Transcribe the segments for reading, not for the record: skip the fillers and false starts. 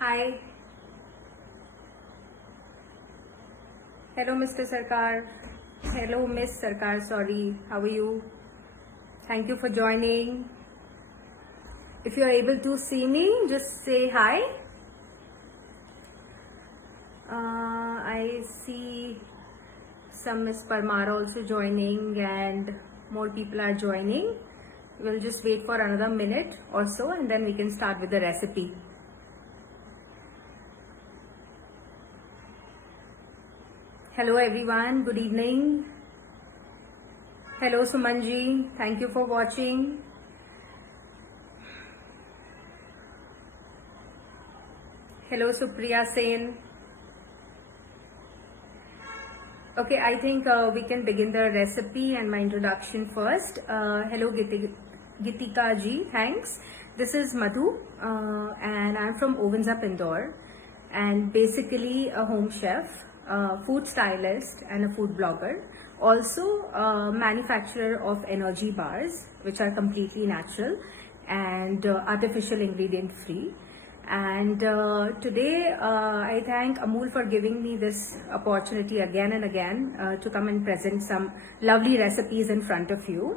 Hi. Hello, Mr. Sarkar. Hello, Miss Sarkar. Sorry. How are you? Thank you for joining. If you are able to see me, just say hi. I see some Miss Parmar also joining and more people are joining. We'll just wait for another minute or so and then we can start with the recipe. Hello everyone, good evening. Hello Sumanji, thank you for watching. Hello Supriya Sen. Okay, I think we can begin the recipe and my introduction first. Hello Gitika ji, thanks. This is Madhu and I'm from Ovens Up Indore and basically a home chef, food stylist and a food blogger. Also a manufacturer of energy bars which are completely natural and artificial ingredient free. And today I thank Amul for giving me this opportunity again and again to come and present some lovely recipes in front of you.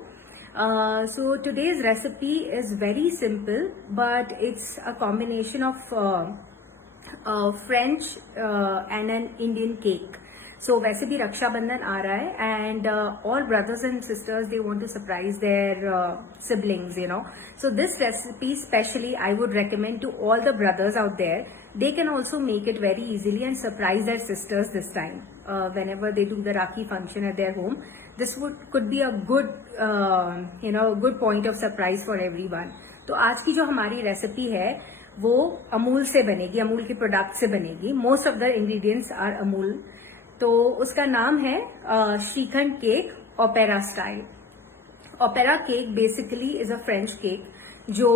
So today's recipe is very simple, but it's a combination of French and an Indian cake. So वैसे भी रक्षाबंधन आ रहा है and all brothers and sisters, they want to surprise their siblings, you know. So this recipe specially I would recommend to all the brothers out there. They can also make it very easily and surprise their sisters this time whenever they do the Rakhi function at their home. This could be a good good point of surprise for everyone. तो आज की जो हमारी recipe है वो अमूल से बनेगी, अमूल के प्रोडक्ट से बनेगी. Most of the ingredients are Amul. तो उसका नाम है shrikhand cake opera style. Opera cake basically is a French cake जो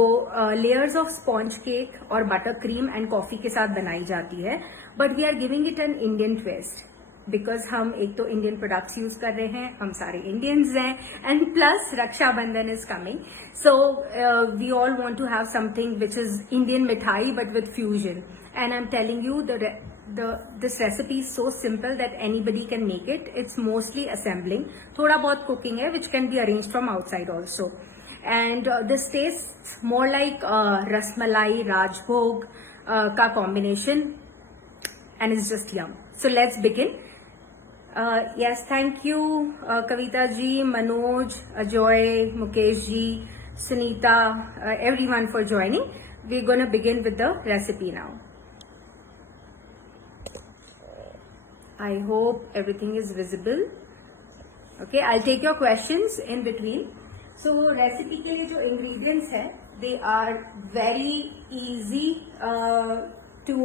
लेयर्स ऑफ स्पॉन्ज केक और बटर क्रीम एंड कॉफी के साथ बनाई जाती है. But we are giving it an Indian twist because हम एक तो इंडियन प्रोडक्ट्स यूज कर रहे हैं, हम सारे इंडियंस हैं and plus Rakshabandhan is coming. So we all want to have something which is Indian mithai but with fusion. And I am telling you this recipe is so simple that anybody can make it. It's mostly assembling. Thoda bahut cooking hai which can be arranged from outside also. And this tastes more like rasmalai rajbhog ka combination and it's just yum. So let's begin. Yes, thank you Kavita ji, Manoj, Ajoy, Mukesh ji, Sunita, everyone for joining. We're going to begin with the recipe now. I hope everything is visible. Okay, I'll take your questions in between. So recipe के लिए जो ingredients है, they are very easy to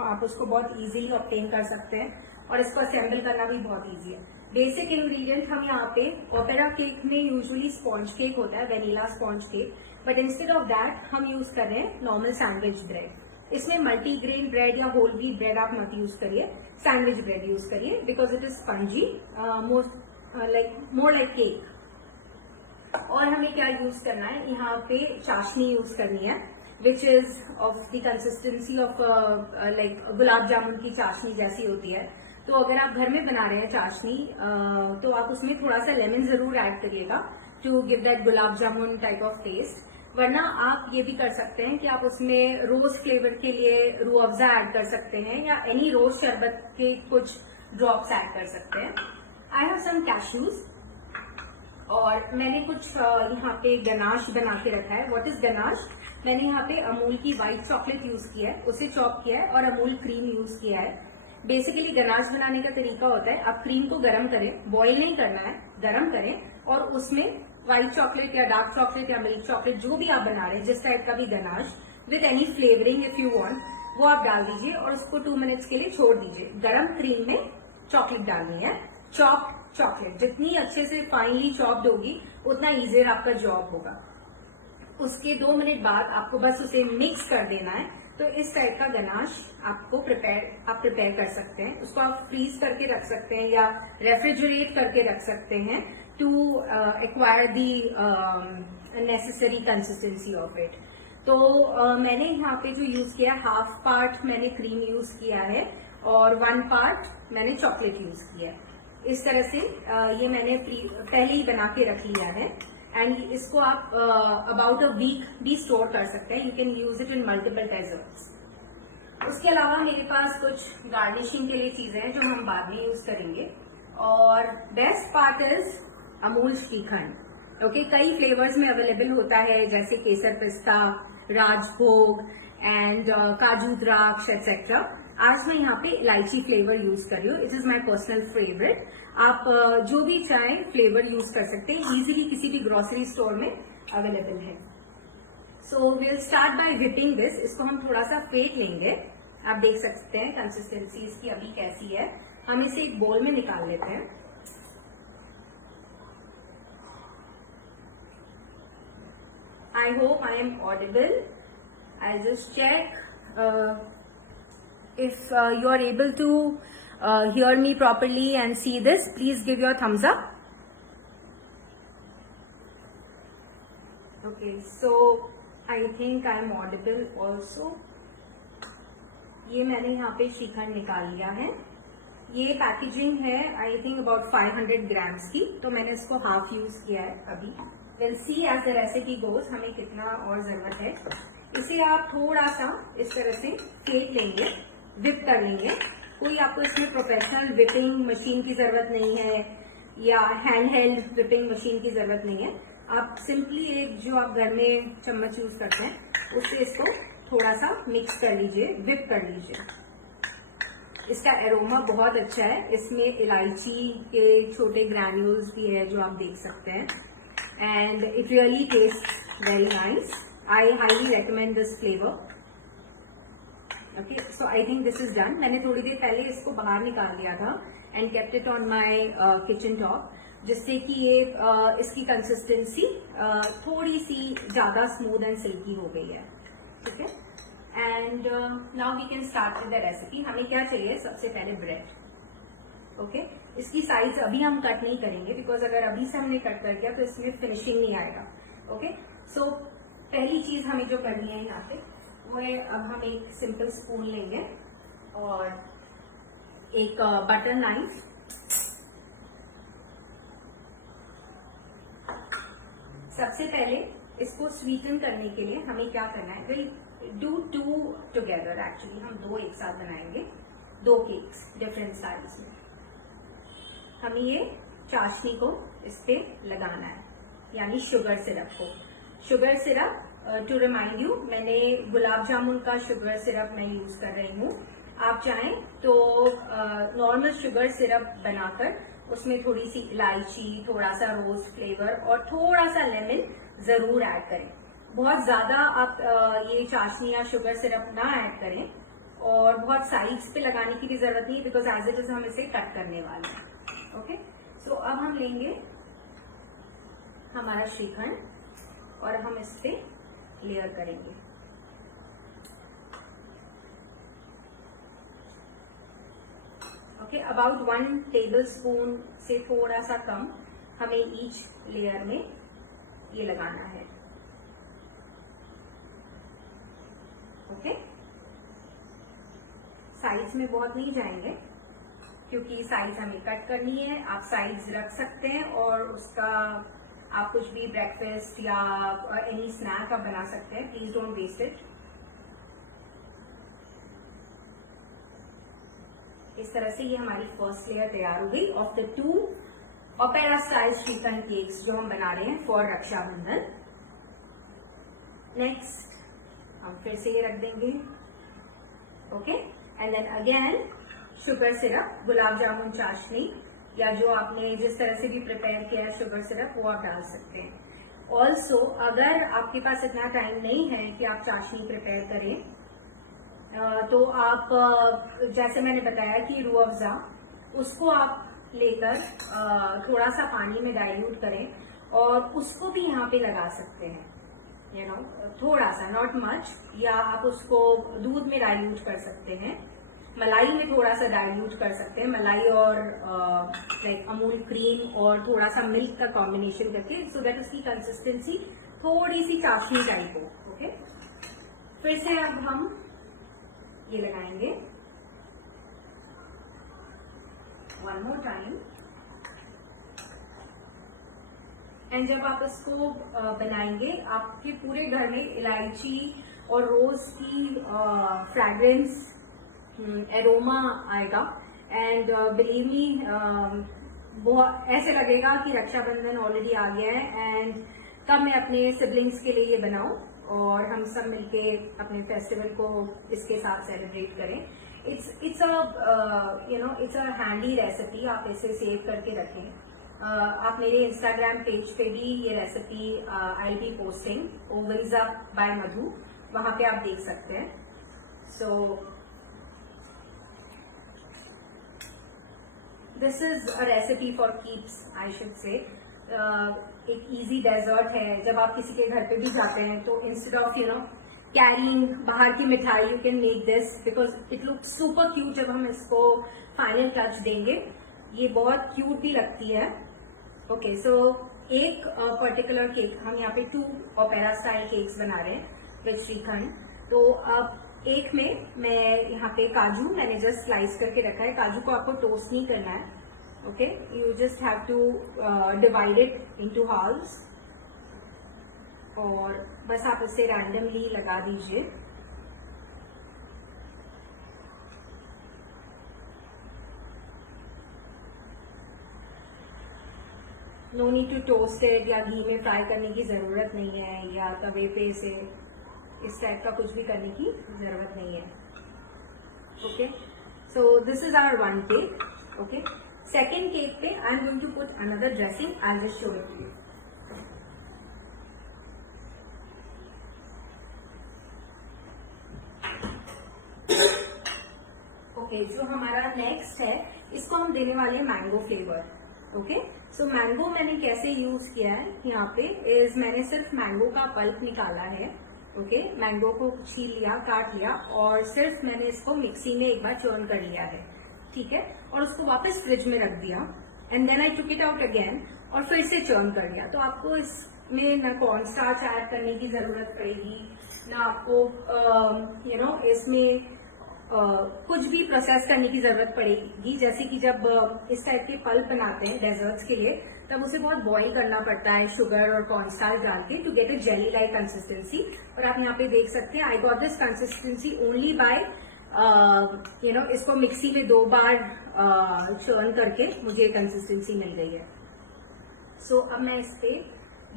आप उसको बहुत easily obtain कर सकते हैं और इसको assemble करना भी बहुत easy है. Basic ingredient हम यहाँ पे ओपेरा केक में usually sponge cake होता है, vanilla sponge cake, but instead of that हम use कर रहे हैं normal sandwich bread. इसमें मल्टीग्रेन ब्रेड या होल व्हीट ब्रेड आप मत यूज करिए, सैंडविच ब्रेड यूज करिए because it is spongy, more like cake. और हमें क्या यूज करना है, यहाँ पे चाशनी यूज करनी है which is of the consistency of like gulab jamun की चाशनी जैसी होती है. तो अगर आप घर में बना रहे हैं चाशनी तो आप उसमें थोड़ा सा लेमन जरूर ऐड करिएगा to give that gulab jamun type of taste. वरना आप ये भी कर सकते हैं कि आप उसमें रोज फ्लेवर के लिए रूह अफ़ज़ा ऐड कर सकते हैं या एनी रोज शरबत के कुछ ड्रॉप्स ऐड कर सकते हैं. आई हैव सम कैश्यूज और मैंने कुछ यहाँ पे गनाश बना के रखा है. What is ganache? मैंने यहाँ पे अमूल की व्हाइट चॉकलेट यूज किया है, उसे चॉप किया है और अमूल क्रीम यूज किया है. बेसिकली गनाश बनाने का तरीका होता है आप क्रीम को गर्म करें, बॉईल नहीं करना है, गर्म करें और उसमें व्हाइट चॉकलेट या डार्क चॉकलेट या मिल्क चॉकलेट जो भी आप बना रहे हैं, जिस टाइप का भी ganache with any flavouring if you want, वो आप डाल दीजिए और उसको 2 मिनट्स के लिए छोड़ दीजिए. गरम क्रीम में चॉकलेट डालनी है चॉप चॉकलेट, जितनी अच्छे से फाइनली चॉप्ड होगी उतना इजियर आपका जॉब होगा। उसके 2 मिनट बाद आपको बस उसे मिक्स कर देना है। तो इस टाइप का गनाश आपको प्रिपेयर कर सकते हैं। उसको आप फ्रीज करके रख सकते हैं या रेफ्रिजरेट करके रख सकते हैं to acquire the necessary consistency of it. तो मैंने यहाँ पे जो यूज किया, हाफ पार्ट मैंने क्रीम यूज किया है और 1 पार्ट मैंने चॉकलेट यूज किया है। इस तरह से ये मैंने पहले ही बना के रख लिया है एंड इसको आप अबाउट अ वीक भी स्टोर कर सकते हैं। You can use it in multiple desserts. उसके अलावा मेरे पास कुछ गार्निशिंग के लिए चीजें हैं जो हम बाद में यूज करेंगे। और best part is Amul shrikhand. Okay, कई फ्लेवर्स में अवेलेबल होता है जैसे केसर पिस्ता, राजभोग एंड काजू द्राक्ष एक्सेट्रा। आज मैं यहाँ पे इलायची फ्लेवर यूज कर रही हूँ। It is my personal favourite. आप जो भी चाहें फ्लेवर यूज कर सकते हैं, इजीली किसी भी ग्रोसरी स्टोर में अवेलेबल है। So will start by whipping this. इसको हम थोड़ा सा फेंट लेंगे। आप देख सकते हैं कंसिस्टेंसी इसकी अभी कैसी है। हम इसे एक बोल में निकाल लेते हैं। I hope I am audible. I just check if you are able to hear me properly and see this. Please give your thumbs up. Okay, so I think I am audible also. ये मैंने यहाँ पे श्रीखंड निकाल लिया है। ये packaging है I think about 500 grams की, तो मैंने इसको हाफ यूज किया है अभी। We'll see as the recipe goes हमें कितना और जरूरत है। इसे आप थोड़ा सा इस तरह से फेंट लेंगे, विप कर लेंगे। कोई आपको इसमें प्रोफेशनल विपिंग मशीन की जरूरत नहीं है या हैंड हेल्ड विपिंग मशीन की जरूरत नहीं है। आप सिंपली एक जो आप घर में चम्मच यूज करते हैं उससे इसको थोड़ा सा मिक्स कर लीजिए, विप कर लीजिए। इसका एरोमा बहुत अच्छा है। इसमें इलायची के छोटे ग्रैन्यूल्स भी है जो आप देख सकते हैं and it really taste very nice. I highly recommend this flavour. Okay, so I think this is done. मैंने थोड़ी देर पहले इसको बाहर निकाल लिया था and kept it on my kitchen top, जिससे कि ये इसकी कंसिस्टेंसी थोड़ी सी ज्यादा स्मूथ एंड सिल्की हो गई है। ठीक है, and now we can start with the recipe. हमें क्या चाहिए? सबसे पहले ब्रेड। ओके, इसकी साइज अभी हम कट नहीं करेंगे बिकॉज अगर अभी से हमने कट कर दिया तो इसमें फिनिशिंग नहीं आएगा। ओके, सो पहली चीज हमें जो करनी है यहाँ पे वो है, अब हम एक सिंपल स्पून लेंगे और एक बटर नाइफ। सबसे पहले इसको स्वीटन करने के लिए हमें क्या करना है? Will do 2 together. एक्चुअली हम 2 एक साथ बनाएंगे, 2 केक्स डिफरेंट साइज में। हमें ये चाशनी को इस पे लगाना है, यानी शुगर सिरप को। Sugar syrup to remind you, मैंने गुलाब जामुन का शुगर सिरप मैं यूज कर रही हूँ। आप चाहें तो नॉर्मल शुगर सिरप बनाकर उसमें थोड़ी सी इलायची, थोड़ा सा रोज फ्लेवर और थोड़ा सा लेमन जरूर ऐड करें। बहुत ज्यादा आप ये चाशनी या शुगर सिरप ना ऐड करें और बहुत साइड्स पे लगाने की भी जरूरत नहीं, बिकॉज एज इट इज हम इसे कट करने वाले हैं। ओके, सो अब हम लेंगे हमारा श्रीखंड और हम इस पे लेयर करेंगे। ओके, अबाउट 1 टेबल स्पून से थोड़ा सा कम हमें ईच लेयर में ये लगाना है। ओके, साइड्स में बहुत नहीं जाएंगे क्योंकि साइज हमें कट करनी है। आप साइड्स रख सकते हैं और उसका आप कुछ भी ब्रेकफास्ट या एनी स्नैक आप बना सकते हैं। Please don't waste it. इस तरह से ये हमारी फर्स्ट लेयर तैयार हो गई of the 2 opera style shrikhand cakes जो हम बना रहे हैं फॉर रक्षाबंधन। नेक्स्ट हम फिर से ये रख देंगे। Okay, and then again sugar syrup, gulab jamun चाशनी या जो आपने जिस तरह से भी प्रिपेयर किया है शुगर सिरप वो आप डाल सकते हैं। ऑल्सो अगर आपके पास इतना टाइम नहीं है कि आप चाशनी प्रिपेयर करें तो आप जैसे मैंने बताया कि रूह अफ़ज़ा उसको आप लेकर थोड़ा सा पानी में डाइल्यूट करें और उसको भी यहाँ पे लगा सकते हैं, यू नो, थोड़ा सा, नॉट मच, या आप उसको दूध में डाइल्यूट कर सकते हैं, मलाई में थोड़ा सा डाइल्यूट कर सकते हैं, मलाई और लाइक अमूल क्रीम और थोड़ा सा मिल्क का कॉम्बिनेशन करके, सो दैट उसकी कंसिस्टेंसी थोड़ी सी चाशनी टाइप हो। ओके, फिर से अब हम ये लगाएंगे वन मोर टाइम। एंड जब आप इसको बनाएंगे, आपके पूरे घर में इलायची और रोज की फ्रैग्रेंस, एरोमा आएगा। एंड बिलीव मी, बहुत ऐसे लगेगा कि रक्षाबंधन ऑलरेडी आ गया है एंड तब मैं अपने सिबलिंग्स के लिए ये बनाऊं और हम सब मिलके अपने फेस्टिवल को इसके साथ सेलिब्रेट करें। इट्स अ हैंडी रेसिपी, आप इसे सेव करके रखें। आप मेरे इंस्टाग्राम पेज पे भी ये रेसिपी आई बी पोस्टिंग, ओवरिजा बाय मधु, वहां पे आप देख सकते हैं। So this is a recipe for keeps, I should say. एक इजी डेजर्ट है, जब आप किसी के घर पे भी जाते हैं तो इंस्टेड ऑफ कैरिंग बाहर की मिठाई, you can make this because it look super cute. जब हम इसको फाइनल टच देंगे, ये बहुत क्यूट भी लगती है। ओके, सो एक पर्टिकुलर केक, हम यहाँ पे 2 ओपेरा स्टाइल केक्स बना रहे हैं विद श्रीखंड। तो अब एक में मैं यहाँ पे काजू मैंने जस्ट स्लाइस करके रखा है। काजू को आपको टोस्ट नहीं करना है, okay, you just have to divide it into halves और बस आप इसे रैंडमली लगा दीजिए। No need to toast it, या घी में फ्राई करने की जरूरत नहीं है, या तवे पे इसे इस टाइप का कुछ भी करने की जरूरत नहीं है। Okay, so this is our one cake. Okay, second cake पे I am going to put another dressing, I will just show it to you. Okay, जो हमारा नेक्स्ट है, इसको हम देने वाले हैं mango flavour. Okay, so mango मैंने कैसे यूज किया है यहाँ पे इज, मैंने सिर्फ मैंगो का पल्प निकाला है। ओके, मैंगो को छील लिया, काट लिया और सिर्फ मैंने इसको मिक्सी में एक बार चर्न कर लिया है, ठीक है, और उसको वापस फ्रिज में रख दिया। And then I took it out again और फिर से चर्न कर लिया। तो आपको इसमें ना कॉर्न स्टार्च ऐड करने की जरूरत पड़ेगी, ना आपको इसमें कुछ भी प्रोसेस करने की जरूरत पड़ेगी। जैसे कि जब इस टाइप के पल्प बनाते हैं डेजर्ट्स के लिए, तब उसे बहुत बॉईल करना पड़ता है शुगर और कॉर्नस्टार्च डाल के to get a jelly like consistency. और आप यहाँ पे देख सकते हैं, I got this consistency only by इसको मिक्सी में 2 बार चर्न करके मुझे कंसिस्टेंसी मिल गई है। सो अब मैं इस पे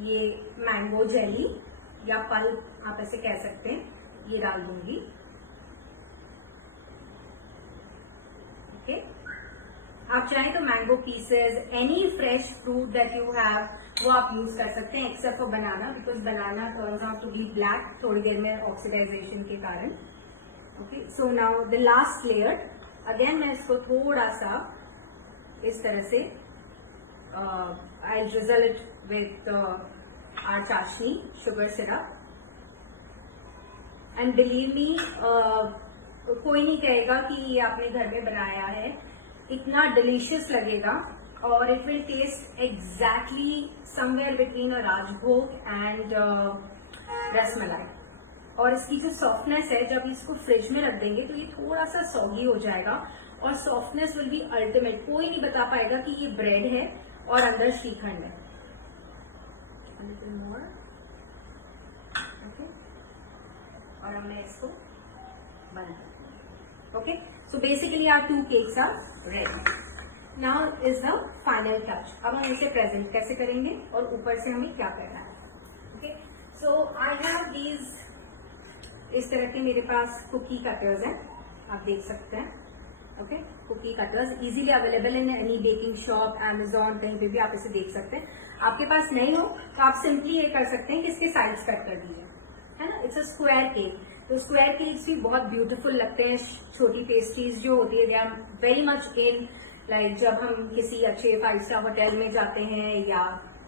ये मैंगो जेली या पल्प आप ऐसे कह सकते हैं, ये डाल दूंगी। ओके, आप चाहें तो mango pieces, any fresh fruit that you have, वो आप यूज कर सकते हैं, except for banana, because banana turns out to be black थोड़ी देर में ऑक्सीडाइजेशन के कारण। Okay, so now the last layer, again मैं इसको थोड़ा सा इस तरह से I drizzle it with our chashni sugar syrup. And believe me, कोई नहीं कहेगा कि ये आपने घर में बनाया है, इतना डिलीशियस लगेगा और it will taste exactly somewhere between a rajbhog and rasmalai. और इसकी जो सॉफ्टनेस है, जब इसको फ्रिज में रख देंगे तो ये थोड़ा सा सॉगी हो जाएगा और सॉफ्टनेस विल बी अल्टीमेट। कोई नहीं बता पाएगा कि ये ब्रेड है और अंदर श्रीखंड है। ओके, और अब मैं इसको बंद करती हूँ। Okay, so basically our 2 cakes are ready. Now is the final touch. अब हम इसे प्रेजेंट कैसे करेंगे और ऊपर से हमें क्या करना है। Okay, so I have these, इस तरह के मेरे पास कुकी कटर्स हैं, आप देख सकते हैं। Okay, cookie cutters easily available in any baking shop, Amazon, कहीं पे भी आप इसे देख सकते हैं। आपके पास नहीं हो तो आप सिंपली ये कर सकते हैं कि इसके साइड्स कट कर दीजिए, है ना। इट्स अ स्क्वायर केक, तो स्क्वायर केक्स भी बहुत ब्यूटीफुल लगते हैं। छोटी पेस्ट्रीज जो होती है, they are very much in like जब हम किसी अच्छे 5 स्टार होटल में जाते हैं या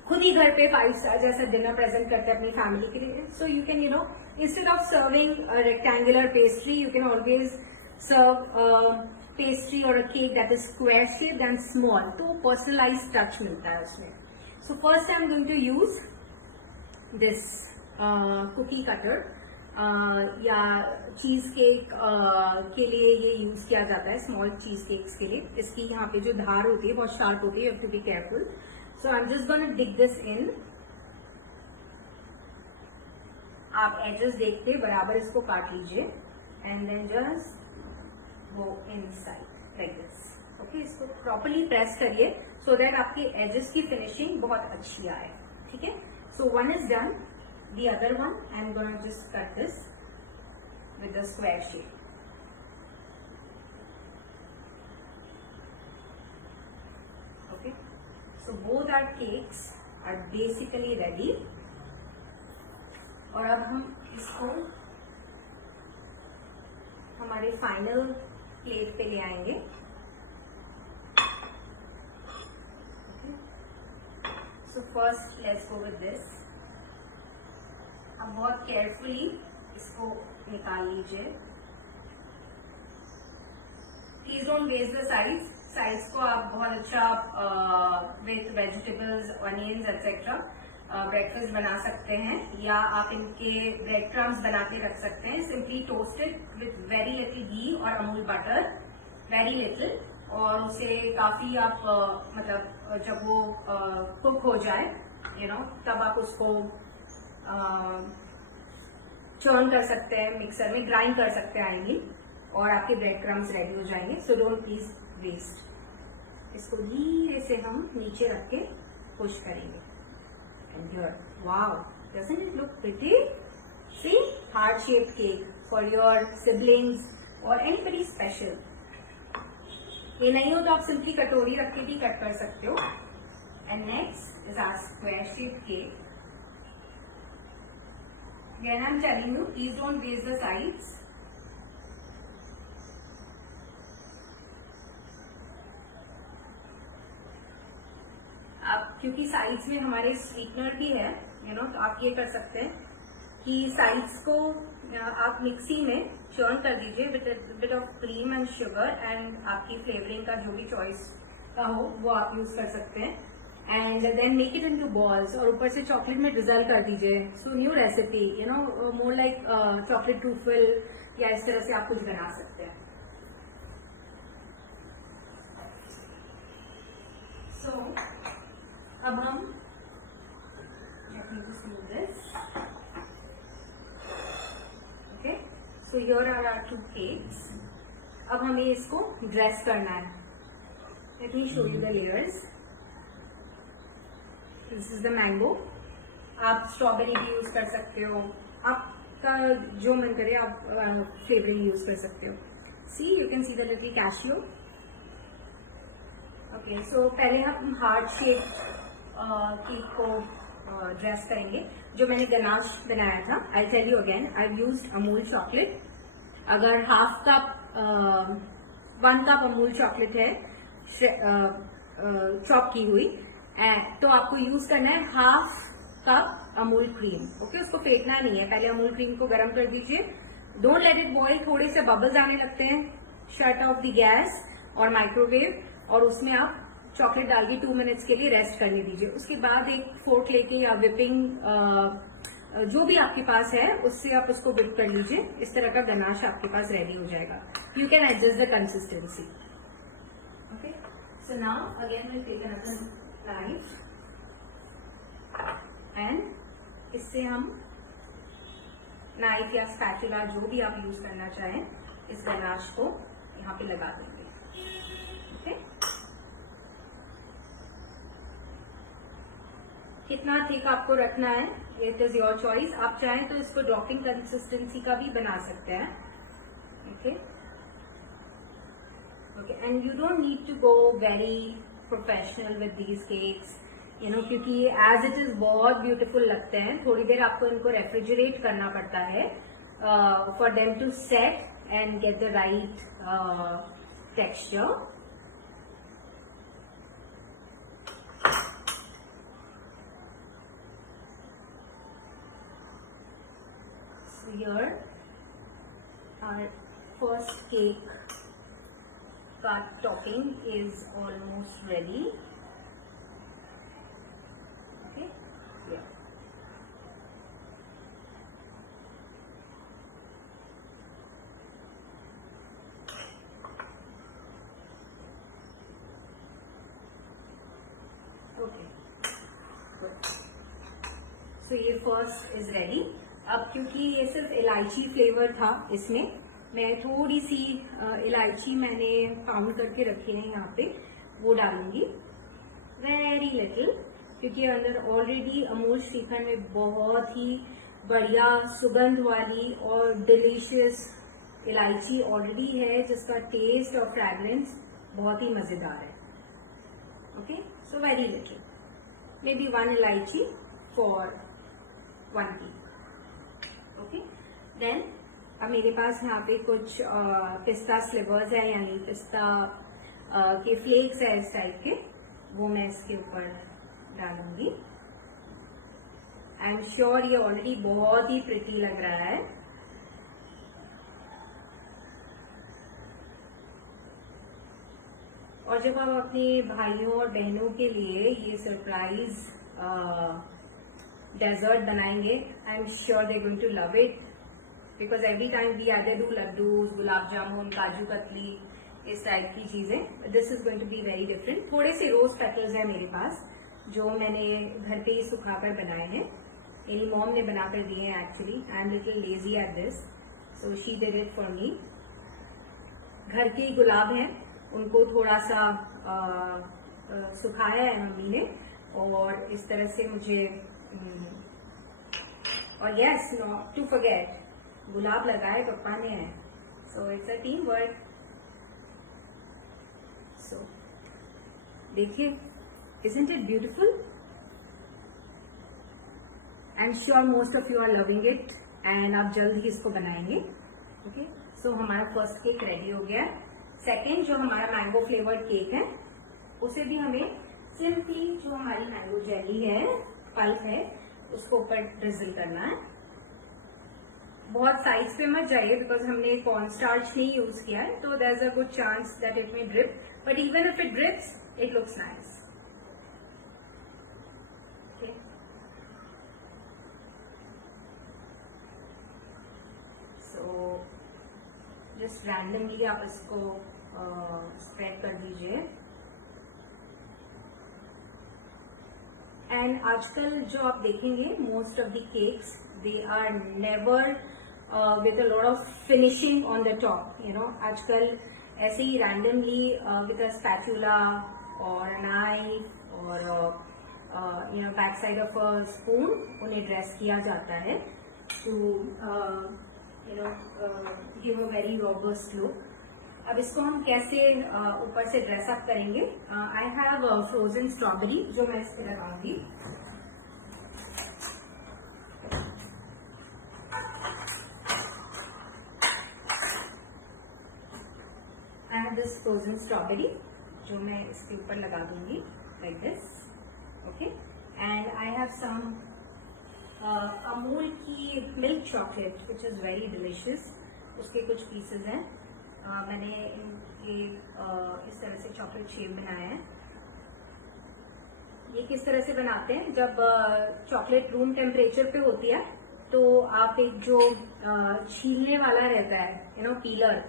खुद ही घर पे 5 स्टार जैसा डिनर प्रेजेंट करते हैं अपनी फैमिली के लिए. So you can instead of serving a rectangular pastry, you can always serve a pastry or a cake that is square shaped and small. तो personalized touch मिलता है उसमें. So first I'm going to use this cookie cutter. या cheese cake के लिए ये use किया जाता है, स्मॉल चीज केक्स के लिए. इसकी यहाँ पे जो धार होती है बहुत शार्प होती है, you have to be careful. So I am just gonna dig this in. आप एजेस देखते बराबर इसको काट लीजिए and then just go inside like this. Okay, इसको प्रॉपरली प्रेस करिए सो दैट आपके एजेस की फिनिशिंग बहुत अच्छी आए. ठीक है, so one is done. The other one, I'm gonna just cut this with the square shape. Okay, so both our cakes are basically ready. और अब हम इसको हमारे फाइनल प्लेट पे ले आएंगे. Okay, so first let's go with this. अब बहुत केयरफुली इसको निकाल लीजिए. Please don't waste the sides. Sides को आप बहुत अच्छा with vegetables, onions etcetera breakfast बना सकते हैं, या आप इनके ब्रेड क्रम्स बना के रख सकते हैं. Simply toasted with very little ghee और अमूल बटर, वेरी लिटिल. और उसे काफी आप मतलब जब वो कुक हो जाए तब आप उसको चर्न कर सकते हैं, मिक्सर में ग्राइंड कर सकते हैं आएंगी और आपके ब्रेड क्रम्स रेडी हो जाएंगे. So don't please waste. इसको धीरे से हम नीचे रख के पुश करेंगे. And here, wow, doesn't it look pretty? See, heart shape cake for your siblings और एनीबडी स्पेशल. ये नहीं हो तो आप सिंपली कटोरी रख के भी कट कर सकते हो. And next is our square shape cake. Again, I'm telling you, please don't waste the sides. आप क्योंकि साइड्स में हमारे स्वीटनर भी है, तो आप ये कर सकते हैं कि साइड्स को आप मिक्सी में चर्न कर दीजिए with bit of cream and sugar, and आपकी फ्लेवरिंग का जो भी चॉइस का हो वो आप यूज कर सकते हैं. And then make it into balls और ऊपर से चॉकलेट में ड्रिजल कर दीजिए. So new recipe, more like chocolate truffle, या इस तरह से आप कुछ बना सकते हैं. सो अब हम okay, so here are our 2 cakes. अब हमें इसको ड्रेस करना है. Let me show you the layers. This is the mango. आप स्ट्रॉबेरी भी यूज कर सकते हो, आपका जो मन करे आप फ्लेवरिंग यूज कर सकते हो. See, you can see the little cashew. Okay, so पहले हम हार्ट शेप केक को ड्रेस करेंगे. जो मैंने गनाश बनाया था, I tell you again, I used Amul chocolate. अगर half cup 1 cup Amul chocolate है चॉप की हुई, तो आपको यूज करना है half cup Amul cream. Okay, उसको फेंकना नहीं है. पहले अमूल क्रीम को गर्म कर दीजिए. Don't let it boil. थोड़े से बबल्स आने लगते हैं, शट ऑफ द गैस और माइक्रोवेव, और उसमें आप चॉकलेट डाल के 2 मिनट्स के लिए रेस्ट करने दीजिए. उसके बाद एक फोर्क लेके या विपिंग जो भी आपके पास है उससे आप उसको विप कर लीजिए. इस तरह का गनाश आपके पास रेडी हो जाएगा. You can adjust the consistency. Okay, so now again will take another knife and इससे हम नाइफ या स्पैचुला जो भी आप यूज करना चाहें इस गनाश को यहाँ पे लगा देंगे. ओके, कितना थिक आपको रखना है इट इज योर चॉइस. आप चाहें तो इसको ड्रॉपिंग कंसिस्टेंसी का भी बना सकते हैं. Okay okay, and you don't need to go very professional with these cakes, क्योंकि ये एज इट इज बहुत ब्यूटीफुल लगते हैं. थोड़ी देर आपको इनको रेफ्रिजरेट करना पड़ता है for them to set and get the right texture. here our first cake topping is almost ready. Okay, yeah. Okay, good. So ये फर्स्ट इज रेडी. अब क्योंकि ये सिर्फ इलायची फ्लेवर था इसमें, मैं थोड़ी सी इलायची मैंने पाउंड करके रखी है यहाँ पे, वो डालूंगी, वेरी लिटिल, क्योंकि अंदर ऑलरेडी अमूल श्रीखंड में बहुत ही बढ़िया सुगंध वाली और डिलीशियस इलायची ऑलरेडी है, जिसका टेस्ट और फ्रेग्रेंस बहुत ही मजेदार है. Okay, so very little, may be 1 इलायची फॉर 1 केक. ओके, देन अब मेरे पास यहाँ पे कुछ पिस्ता स्लिवर्स है, यानी पिस्ता के फ्लेक्स है इस टाइप के, वो मैं इसके ऊपर डालूंगी. आई एम श्योर ये ऑलरेडी बहुत ही प्रिटी लग रहा है. और जब आप अपने भाइयों और बहनों के लिए ये सरप्राइज डेजर्ट बनाएंगे, I am sure they going to love it, because every time we other do laddoos, gulab jamun, kaju katli, इस टाइप की चीजें. This is going to be very different. थोड़े से रोज पेटल्स है मेरे पास जो मैंने घर पे ही सुखाकर बनाए हैं. मेरी मॉम ने बनाकर दिए हैं actually. I am little lazy at this, so she did it for me. घर के ही गुलाब हैं, उनको थोड़ा सा सुखाया है मम्मी ने, और इस तरह से मुझे और यस, नॉट टू फॉरगेट, गुलाब लगाए पप्पा ने है, so it's a team work. So देखिए, isn't it beautiful? I'm sure most of you are loving it, and आप जल्द ही इसको बनाएंगे. ओके, सो हमारा फर्स्ट केक रेडी हो गया. सेकेंड जो हमारा मैंगो फ्लेवर्ड केक है, उसे भी हमें सिंपली जो हमारी मैंगो जेली है, पल्प है, उसको ऊपर ड्रिजल करना है. बहुत साइज पे मत जाइए, बिकॉज हमने कॉर्न स्टार्च नहीं यूज किया है, तो there is a good chance that it may drip, but even if it drips it looks nice. So just randomly आप इसको स्प्रेड कर दीजिए. एंड आजकल जो आप देखेंगे, most of the cakes they are never with a lot of finishing on the top. You know, आजकल ऐसे ही रैंडमली विद अ स्पैचुला और अ नाइफ और you know back side of a spoon उन्हें ड्रेस किया जाता है to you know give a very robust look. अब इसको हम कैसे ऊपर से ड्रेस अप करेंगे. आई हैव फ्रोजन स्ट्रॉबेरी जो मैं इस पर लगाऊंगी. I have this frozen strawberry जो मैं इसके ऊपर लगा दूंगी like this. Okay, and I have some Amul की milk chocolate which is very delicious. उसके कुछ पीसेज हैं. मैंने ये इस तरह से चॉकलेट शेप बनाया है. ये किस तरह से बनाते हैं, जब चॉकलेट रूम टेम्परेचर पे होती है तो आप एक जो छीलने वाला रहता है, यू नो पीलर,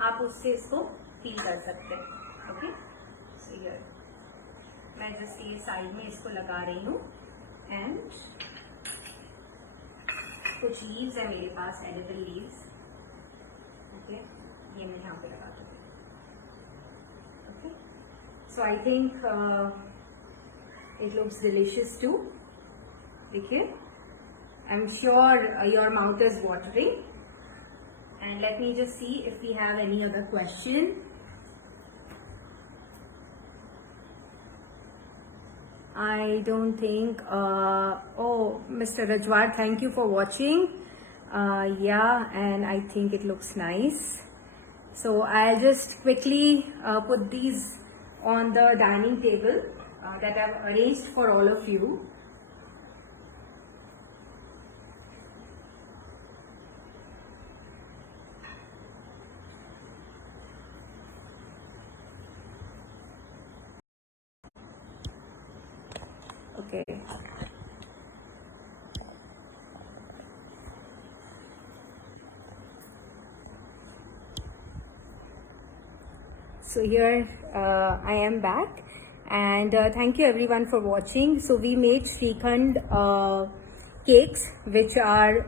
आप उससे इसको पील कर सकते हैं. ओके, सो मैं जस्ट ये साइड में इसको लगा रही हूँ. एंड कुछ लीव्स है मेरे पास, एडिबल लीव्स. ओके, ये मैं यहाँ पे लगा दूँगी. Okay, so I think it looks delicious too. देखिए, I am sure your mouth is watering. And let me just see if we have any other question. I don't think, oh, Mr. Rajwar, thank you for watching. Yeah, and I think it looks nice. So I'll just quickly put these on the dining table that I've arranged for all of you. Okay. So here I am back, and thank you everyone for watching. So we made Shrikhand cakes, which are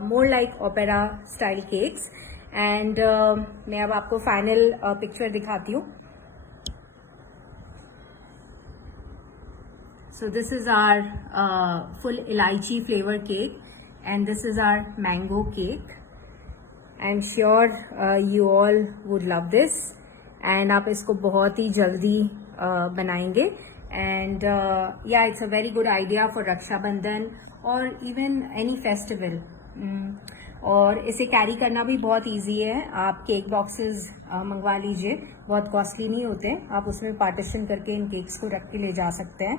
more like opera style cakes, and मैं अब आपको final picture दिखाती हूँ. So this is our full elaichi flavor cake, and this is our mango cake. I'm sure you all would love this, and आप इसको बहुत ही जल्दी बनाएंगे. And yeah, it's a very good idea for Raksha Bandhan or even any festival. और इसे carry करना भी बहुत इजी है. आप केक बॉक्सेस मंगवा लीजिए, बहुत कॉस्टली नहीं होते. आप उसमें पार्टीशन करके इन केक्स को रख के ले जा सकते हैं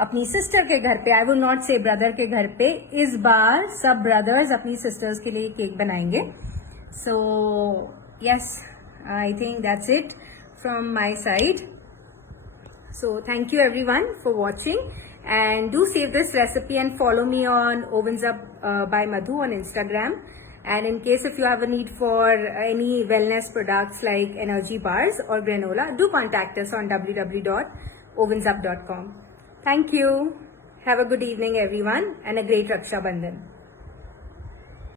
अपनी सिस्टर के घर पे. आई वुड नॉट से ब्रदर के घर पे. इस बार सब ब्रदर्स अपनी सिस्टर्स के लिए केक बनाएंगे. So yes, I think that's it from my side. So thank you everyone for watching, and do save this recipe and follow me on Ovens Up by Madhu on Instagram. And in case if you have a need for any wellness products like energy bars or granola, do contact us on www.ovensup.com. Thank you. Have a good evening everyone, and a great Raksha Bandhan.